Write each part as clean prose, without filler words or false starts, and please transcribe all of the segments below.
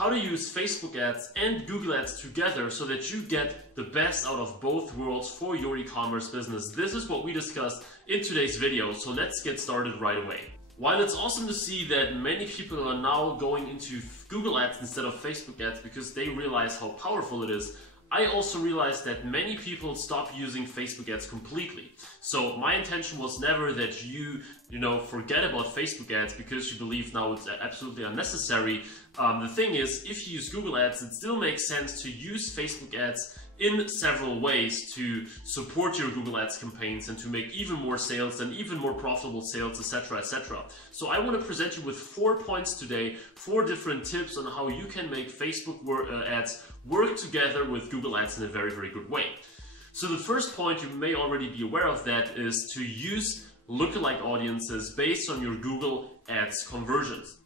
how to use Facebook ads and Google ads together so that you get the best out of both worlds for your e-commerce business. This is what we discussed in today's video, so let's get started right away. While it's awesome to see that many people are now going into Google ads instead of Facebook ads because they realize how powerful it is, I also realized that many people stop using Facebook ads completely. So my intention was never that you forget about Facebook ads because you believe now it's absolutely unnecessary. The thing is, if you use Google ads, it still makes sense to use Facebook ads in several ways to support your Google ads campaigns and to make even more sales and even more profitable sales, etc., etc. So I want to present you with 4 points today, 4 different tips on how you can make Facebook ads work together with Google ads in a very, very good way. So the first point, you may already be aware of that, is to use lookalike audiences based on your Google ads conversions.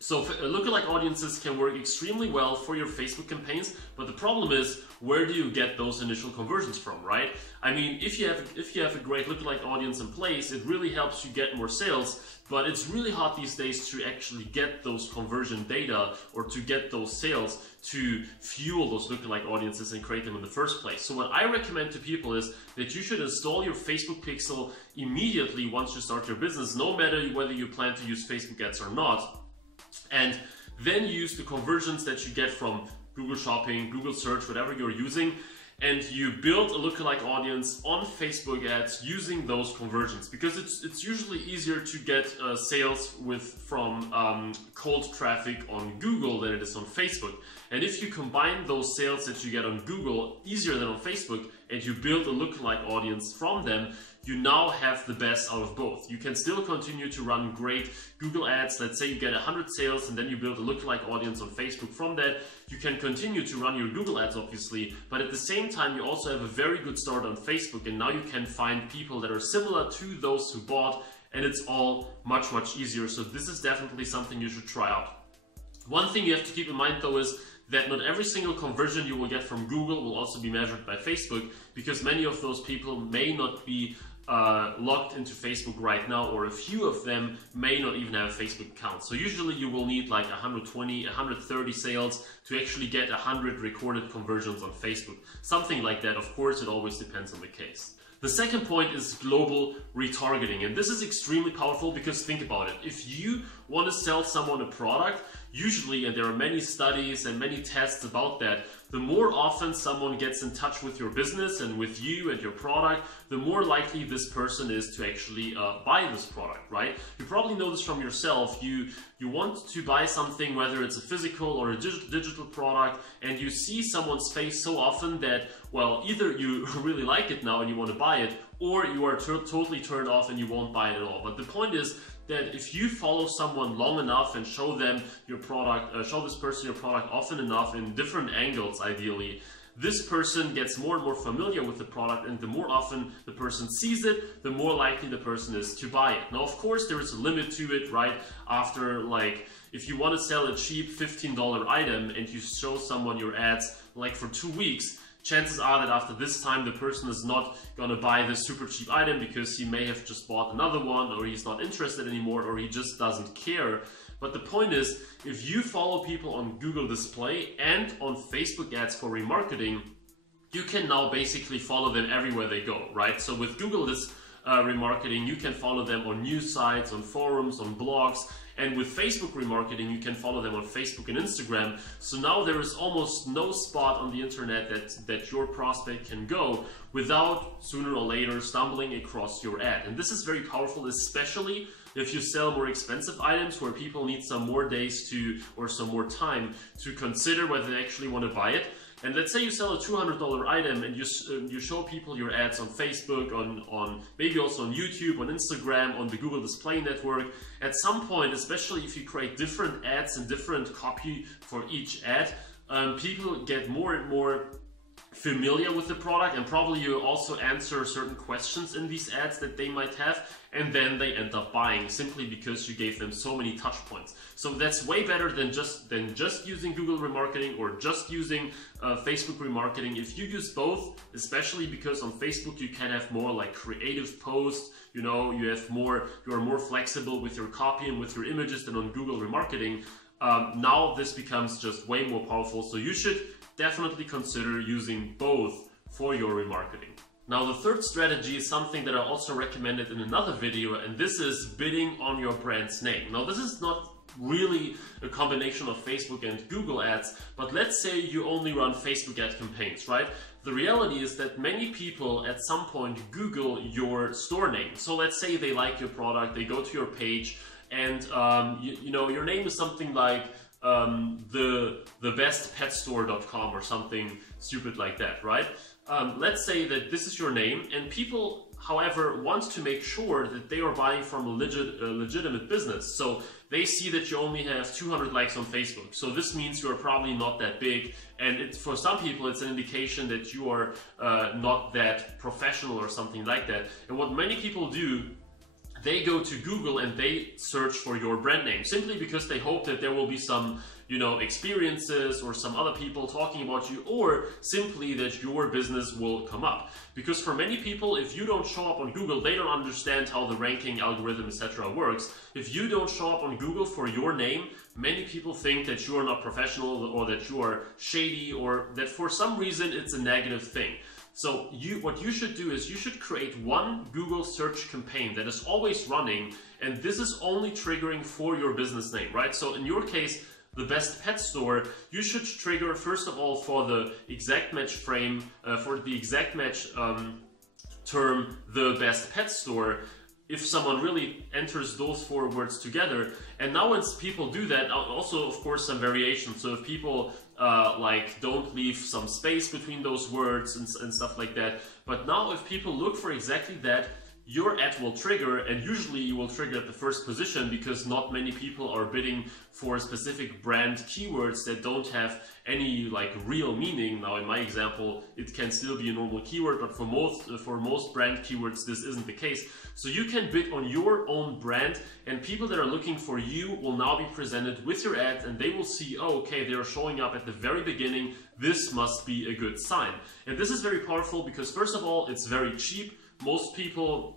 So lookalike audiences can work extremely well for your Facebook campaigns, but the problem is, where do you get those initial conversions from, right? I mean, if you have a great lookalike audience in place, it really helps you get more sales, but it's really hard these days to actually get those conversion data or to get those sales to fuel those lookalike audiences and create them in the first place. So what I recommend to people is that you should install your Facebook pixel immediately once you start your business, no matter whether you plan to use Facebook ads or not. And then use the conversions that you get from Google Shopping, Google Search, whatever you're using, and you build a lookalike audience on Facebook ads using those conversions, because it's usually easier to get sales from cold traffic on Google than it is on Facebook. And if you combine those sales that you get on Google easier than on Facebook and you build a lookalike audience from them, you now have the best out of both. You can still continue to run great Google ads. Let's say you get 100 sales and then you build a lookalike audience on Facebook from that. You can continue to run your Google ads, obviously, but at the same time, you also have a very good start on Facebook, and now you can find people that are similar to those who bought, and it's all much, much easier. So this is definitely something you should try out. One thing you have to keep in mind though is that not every single conversion you will get from Google will also be measured by Facebook, because many of those people may not be logged into Facebook right now, or a few of them may not even have a Facebook account. So usually you will need like 120, 130 sales to actually get 100 recorded conversions on Facebook. Something like that. Of course, it always depends on the case. The second point is global retargeting, and this is extremely powerful because think about it. If you want to sell someone a product, usually, and there are many studies and many tests about that, the more often someone gets in touch with your business and with you and your product, the more likely this person is to actually buy this product, right? You probably know this from yourself. You want to buy something, whether it's a physical or a digital product, and you see someone's face so often that, well, either you really like it now and you want to buy it, or you are totally turned off and you won't buy it at all. But the point is that if you follow someone long enough and show them your product, show this person your product often enough in different angles, ideally, this person gets more and more familiar with the product, and the more often the person sees it, the more likely the person is to buy it. Now, of course, there is a limit to it, right? After, like, if you want to sell a cheap $15 item and you show someone your ads like for 2 weeks, chances are that after this time the person is not going to buy this super cheap item because he may have just bought another one, or he's not interested anymore, or he just doesn't care. But the point is, if you follow people on Google Display and on Facebook ads for remarketing, you can now basically follow them everywhere they go, right? So with Google remarketing, you can follow them on news sites, on forums, on blogs, and with Facebook remarketing, you can follow them on Facebook and Instagram. So now there is almost no spot on the internet that your prospect can go without sooner or later stumbling across your ad. And this is very powerful, especially if you sell more expensive items where people need some more days or some more time to consider whether they actually want to buy it. And let's say you sell a $200 item and you show people your ads on Facebook, on maybe also on YouTube, on Instagram, on the Google Display Network. At some point, especially if you create different ads and different copy for each ad, people get more and more familiar with the product, and probably you also answer certain questions in these ads that they might have, and then they end up buying simply because you gave them so many touch points. So that's way better than just using Google remarketing or just using Facebook remarketing. If you use both, especially because on Facebook you can have more like creative posts, you know, you are more flexible with your copy and with your images than on Google remarketing. now this becomes just way more powerful. So you should definitely consider using both for your remarketing. Now, the third strategy is something that I also recommended in another video, and this is bidding on your brand's name. Now, this is not really a combination of Facebook and Google ads, but let's say you only run Facebook ad campaigns, right? The reality is that many people at some point Google your store name. So let's say they like your product, they go to your page, and you know, your name is something like thebestpetstore.com or something stupid like that, right? Let's say that this is your name, and people, however, want to make sure that they are buying from a legitimate business. So they see that you only have 200 likes on Facebook. So this means you are probably not that big, and for some people it's an indication that you are not that professional or something like that. And what many people do, they go to Google and they search for your brand name simply because they hope that there will be some, you know, experiences or some other people talking about you, or simply that your business will come up. Because for many people, if you don't show up on Google, they don't understand how the ranking algorithm, etc. works. If you don't show up on Google for your name, many people think that you are not professional, or that you are shady, or that for some reason it's a negative thing. So what you should do is you should create one Google search campaign that is always running, and this is only triggering for your business name, right? So in your case, the Best Pet Store, you should trigger first of all for the exact match frame, for the exact match term, the Best Pet Store, if someone really enters those 4 words together. And now once people do that, also of course some variations. So if people like don't leave some space between those words and stuff like that. But now if people look for exactly that, your ad will trigger, and usually you will trigger at the first position because not many people are bidding for specific brand keywords that don't have any like real meaning. Now in my example, it can still be a normal keyword, but for most brand keywords this isn't the case. So you can bid on your own brand, and people that are looking for you will now be presented with your ad, and they will see, oh, okay, they are showing up at the very beginning. This must be a good sign. And this is very powerful because first of all, it's very cheap. Most people,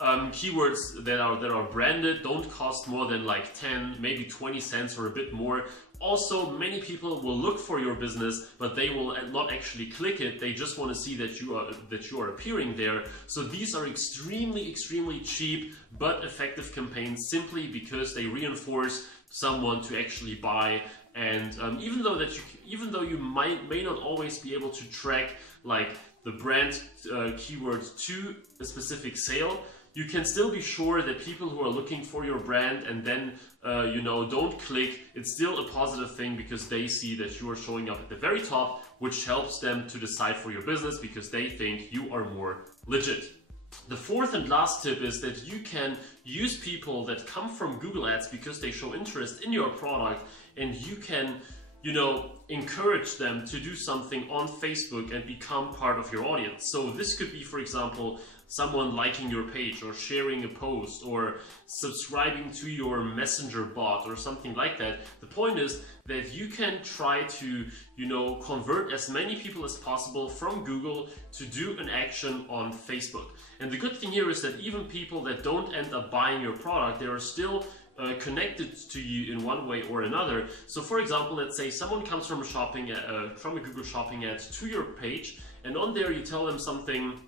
keywords that are branded don't cost more than like 10, maybe 20 cents or a bit more. Also, many people will look for your business, but they will not actually click it. They just want to see that you are appearing there. So these are extremely cheap but effective campaigns, simply because they reinforce someone to actually buy. And even though you may not always be able to track like the brand keywords to a specific sale, you can still be sure that people who are looking for your brand and then you know, don't click, it's still a positive thing because they see that you are showing up at the very top, which helps them to decide for your business because they think you are more legit. The fourth and last tip is that you can use people that come from Google Ads because they show interest in your product, and you can, you know, encourage them to do something on Facebook and become part of your audience. So this could be, for example, someone liking your page or sharing a post or subscribing to your messenger bot or something like that. The point is that you can try to, you know, convert as many people as possible from Google to do an action on Facebook. And the good thing here is that even people that don't end up buying your product, they are still connected to you in one way or another. So for example, let's say someone comes from a Google Shopping ad to your page, and on there you tell them something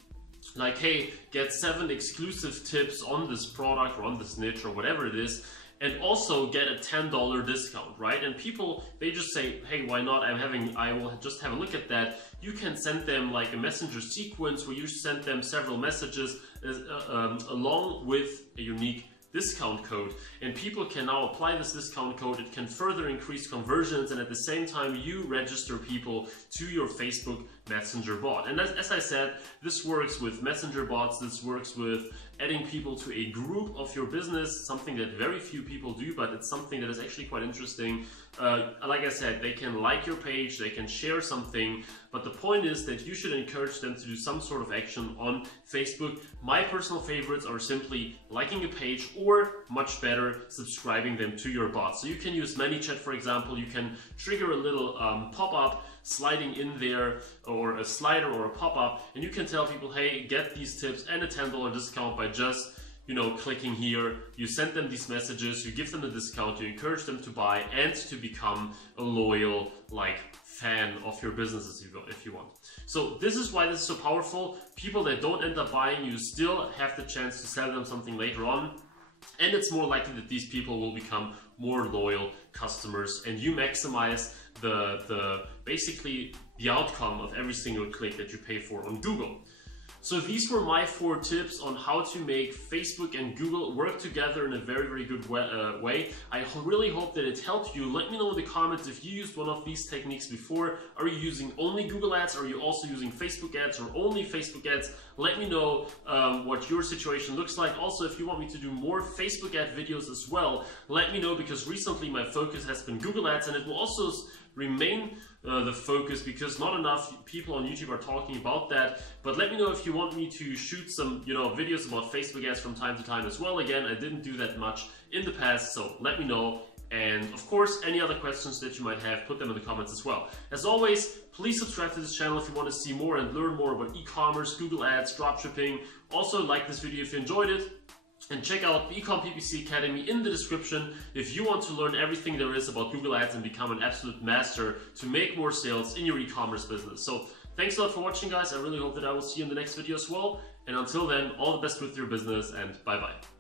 like, hey, get 7 exclusive tips on this product or on this niche or whatever it is, and also get a $10 discount, right? And people, they just say, hey, why not? I will just have a look at that. You can send them like a messenger sequence where you send them several messages along with a unique discount code, and people can now apply this discount code. It can further increase conversions, and at the same time you register people to your Facebook Messenger bot. And as I said, this works with Messenger bots, this works with adding people to a group of your business, something that very few people do, but it's something that is actually quite interesting. Like I said, they can like your page, they can share something, but the point is that you should encourage them to do some sort of action on Facebook. My personal favorites are simply liking a page, or much better, subscribing them to your bot. So you can use ManyChat, for example. You can trigger a little pop-up sliding in there, or a slider or a pop-up, and you can tell people, hey, get these tips and a $10 discount by just, clicking here, you send them these messages, you give them a discount, you encourage them to buy and to become a loyal fan of your business if you want. So this is why this is so powerful. People that don't end up buying, you still have the chance to sell them something later on. And it's more likely that these people will become more loyal customers, and you maximize basically the outcome of every single click that you pay for on Google. So these were my 4 tips on how to make Facebook and Google work together in a very, very good way. I really hope that it helped you. Let me know in the comments if you used one of these techniques before. Are you using only Google ads? Are you also using Facebook ads or only Facebook ads? Let me know what your situation looks like. Also, if you want me to do more Facebook ad videos as well, let me know, because recently my focus has been Google ads, and it will also remain the focus because not enough people on YouTube are talking about that. But let me know if you want me to shoot some videos about Facebook ads from time to time as well. Again, I didn't do that much in the past, so let me know. And of course, any other questions that you might have, put them in the comments as well. As always, please subscribe to this channel if you want to see more and learn more about e-commerce, Google ads, dropshipping. Also, like this video if you enjoyed it. And check out the eCom PPC Academy in the description if you want to learn everything there is about Google Ads and become an absolute master to make more sales in your e-commerce business. So thanks a lot for watching, guys. I really hope that I will see you in the next video as well. And until then, all the best with your business, and bye-bye.